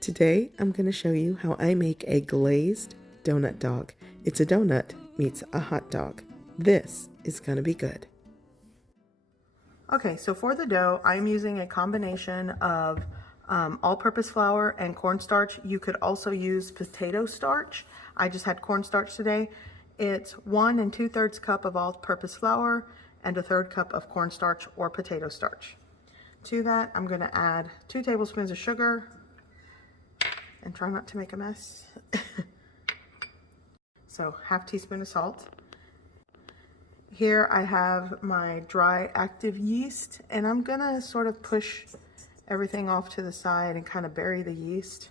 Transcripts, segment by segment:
Today, I'm going to show you how I make a glazed donut dog. It's a donut meets a hot dog. This is going to be good. Okay, so for the dough, I'm using a combination of all-purpose flour and cornstarch. You could also use potato starch. I just had cornstarch today. It's 1 2/3 cup of all-purpose flour and 1/3 cup of cornstarch or potato starch. To that, I'm going to add 2 tablespoons of sugar, and try not to make a mess. So 1/2 teaspoon of salt. Here I have my dry active yeast, and I'm gonna sort of push everything off to the side and kind of bury the yeast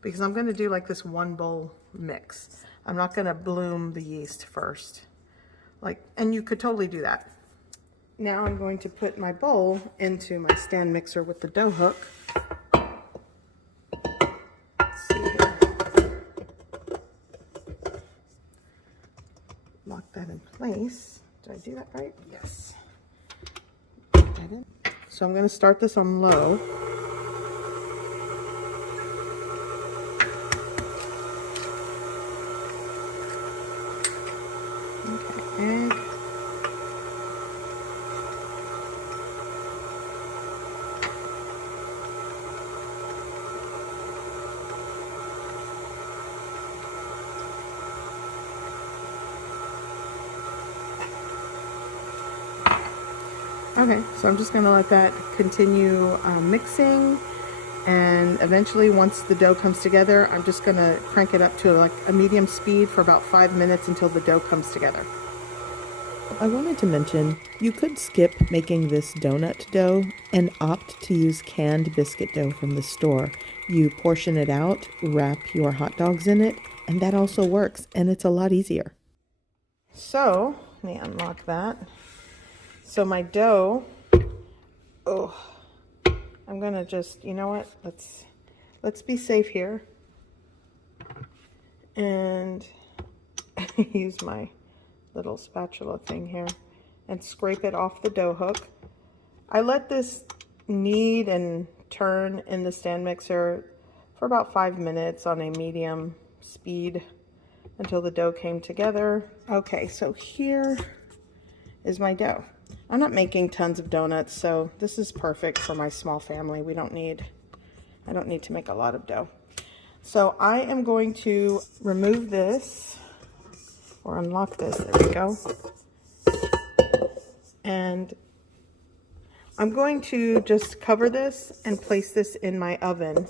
because I'm gonna do like this 1 bowl mix. I'm not gonna bloom the yeast first. And you could totally do that. Now I'm going to put my bowl into my stand mixer with the dough hook. Lock that in place. Did I do that right? Yes. Put that in. So I'm going to start this on low. Okay, egg. Okay, so I'm just going to let that continue mixing, and eventually once the dough comes together, I'm just going to crank it up to like a medium speed for about 5 minutes until the dough comes together. I wanted to mention, you could skip making this donut dough and opt to use canned biscuit dough from the store. You portion it out, wrap your hot dogs in it, and that also works, and it's a lot easier. So, let me unlock that. So my dough, I'm gonna just, you know what, let's be safe here and use my little spatula thing here and scrape it off the dough hook. I let this knead and turn in the stand mixer for about 5 minutes on a medium speed until the dough came together. Okay, so here is my dough. I'm not making tons of donuts, so this is perfect for my small family. I don't need to make a lot of dough. So I am going to remove this, or unlock this, there we go. And I'm going to just cover this and place this in my oven.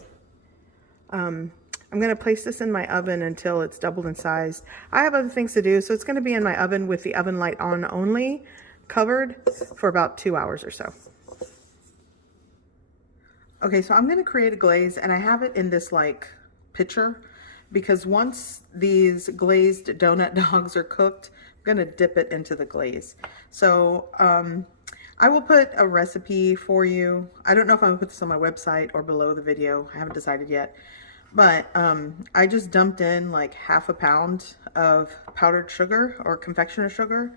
I'm going to place this in my oven until it's doubled in size. I have other things to do, so it's going to be in my oven with the oven light on only, covered for about 2 hours or so. Okay, so I'm going to create a glaze, and I have it in this like pitcher because once these glazed donut dogs are cooked, I'm going to dip it into the glaze. So I will put a recipe for you. I don't know if I'm going to put this on my website or below the video. I haven't decided yet. But I just dumped in like 1/2 pound of powdered sugar or confectioner sugar.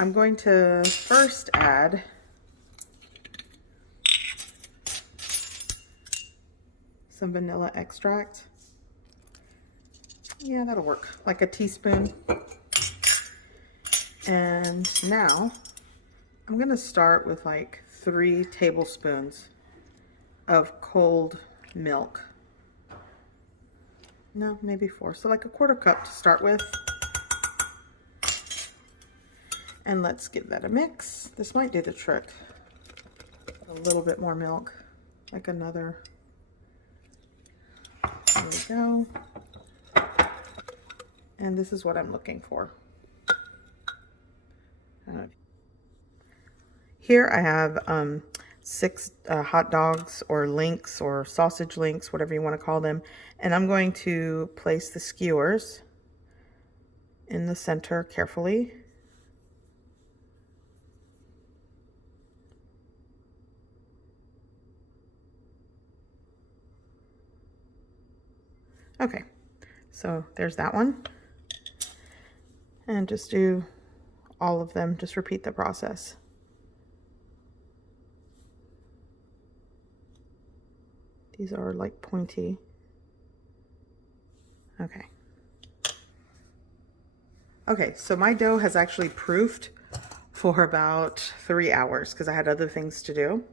I'm going to first add some vanilla extract. Yeah, that'll work. Like a teaspoon. And now I'm going to start with like 3 tablespoons of cold milk. No, maybe 4. So like a 1/4 cup to start with. And let's give that a mix. This might do the trick. A little bit more milk, like another. There we go. And this is what I'm looking for. Here I have 6 hot dogs or links or sausage links, whatever you want to call them. And I'm going to place the skewers in the center carefully. Okay, so there's that one. And just do all of them, just repeat the process. These are like pointy. Okay. Okay, so my dough has actually proofed for about 3 hours because I had other things to do.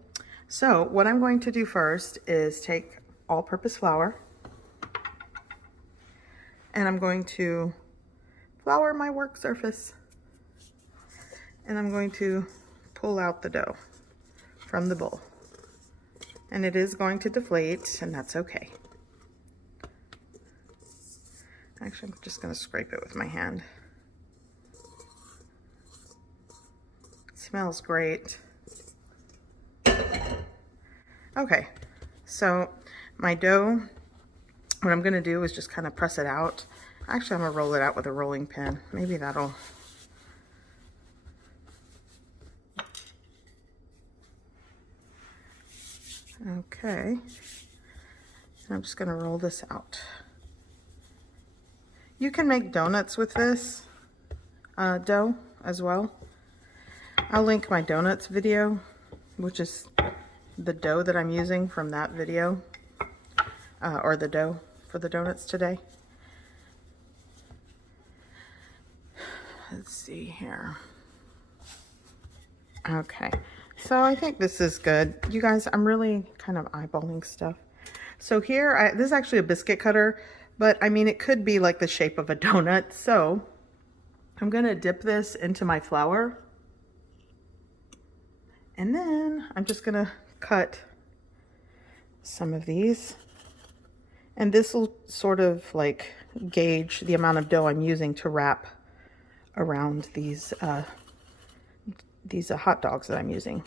So what I'm going to do first is take all-purpose flour, and I'm going to flour my work surface, and I'm going to pull out the dough from the bowl. And it is going to deflate, and that's okay. Actually, I'm just going to scrape it with my hand. It smells great. Okay, so my dough, what I'm going to do is just kind of press it out. Actually, I'm going to roll it out with a rolling pin. Maybe that'll... Okay, and I'm just going to roll this out. You can make donuts with this dough as well. I'll link my donuts video, which is the dough that I'm using from that video, or the dough for the donuts today. Let's see here. Okay, so I think this is good. You guys, I'm really kind of eyeballing stuff. So here, this is actually a biscuit cutter, but I mean, it could be like the shape of a donut. So I'm gonna dip this into my flour, and then I'm just gonna cut some of these, and this will sort of like gauge the amount of dough I'm using to wrap around these hot dogs that I'm using.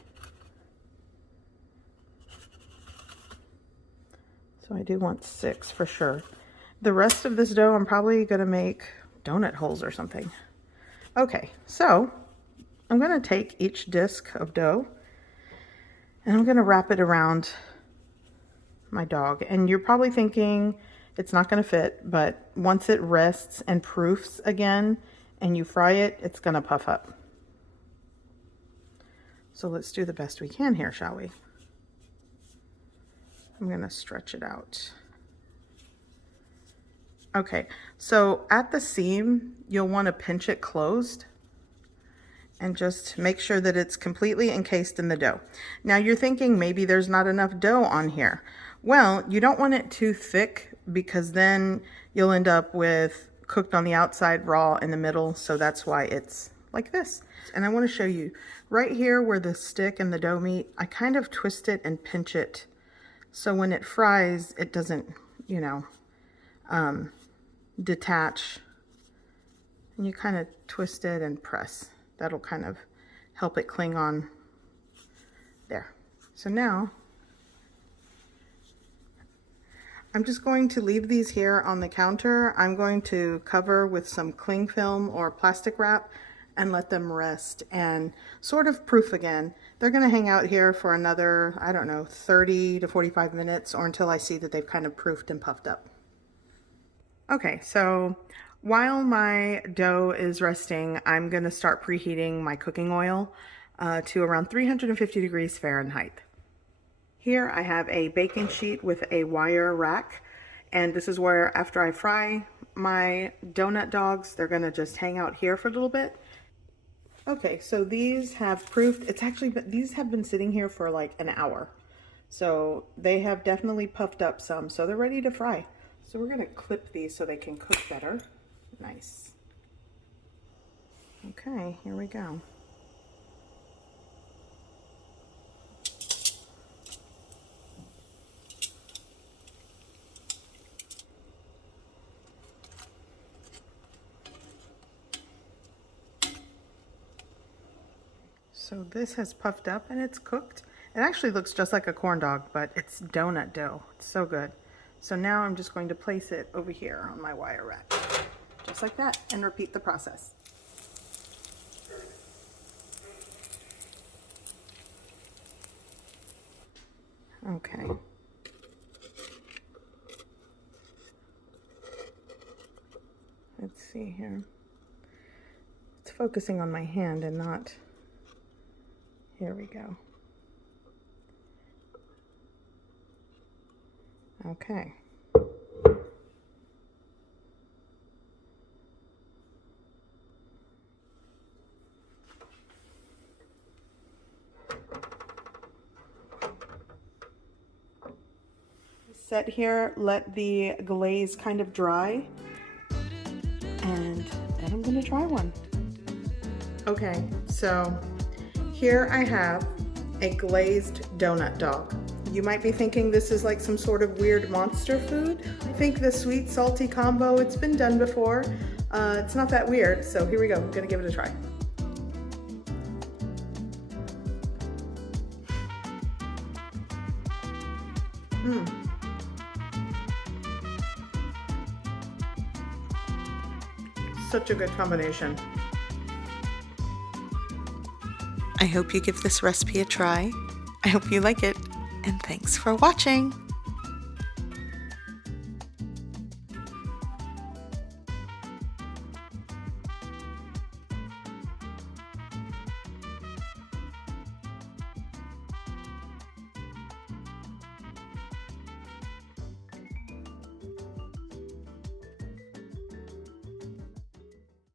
So I do want 6 for sure. The rest of this dough I'm probably gonna make donut holes or something. Okay, so I'm gonna take each disc of dough and I'm gonna wrap it around my dog. And you're probably thinking it's not gonna fit, but once it rests and proofs again and you fry it, it's gonna puff up. So let's do the best we can here, shall we? I'm gonna stretch it out. Okay, so at the seam, you'll wanna pinch it closed and just make sure that it's completely encased in the dough. Now you're thinking maybe there's not enough dough on here. Well, you don't want it too thick because then you'll end up with cooked on the outside, raw in the middle. So that's why it's like this. And I want to show you right here where the stick and the dough meet, I kind of twist it and pinch it. So when it fries, it doesn't, you know, detach. And you kind of twist it and press. That'll kind of help it cling on there. So now I'm just going to leave these here on the counter. I'm going to cover with some cling film or plastic wrap and let them rest and sort of proof again. They're gonna hang out here for another, I don't know, 30 to 45 minutes or until I see that they've kind of proofed and puffed up. Okay, so while my dough is resting, I'm gonna start preheating my cooking oil to around 350 degrees Fahrenheit. Here I have a baking sheet with a wire rack, and this is where after I fry my donut dogs, they're gonna just hang out here for a little bit. Okay, so these have proofed. It's actually, these have been sitting here for like an hour. So they have definitely puffed up some, so they're ready to fry. So we're gonna clip these so they can cook better. Nice. Okay, here we go. So this has puffed up and it's cooked. It actually looks just like a corn dog, but it's donut dough. It's so good. So now I'm just going to place it over here on my wire rack, just like that, and repeat the process. Okay. Let's see here. It's focusing on my hand and not... Here we go. Okay. set here, let the glaze kind of dry, and then I'm gonna try one. Okay, so here I have a glazed donut dog. You might be thinking this is like some sort of weird monster food. I think the sweet salty combo, it's been done before. It's not that weird, so here we go. I'm gonna give it a try. Such a good combination. I hope you give this recipe a try. I hope you like it, and thanks for watching.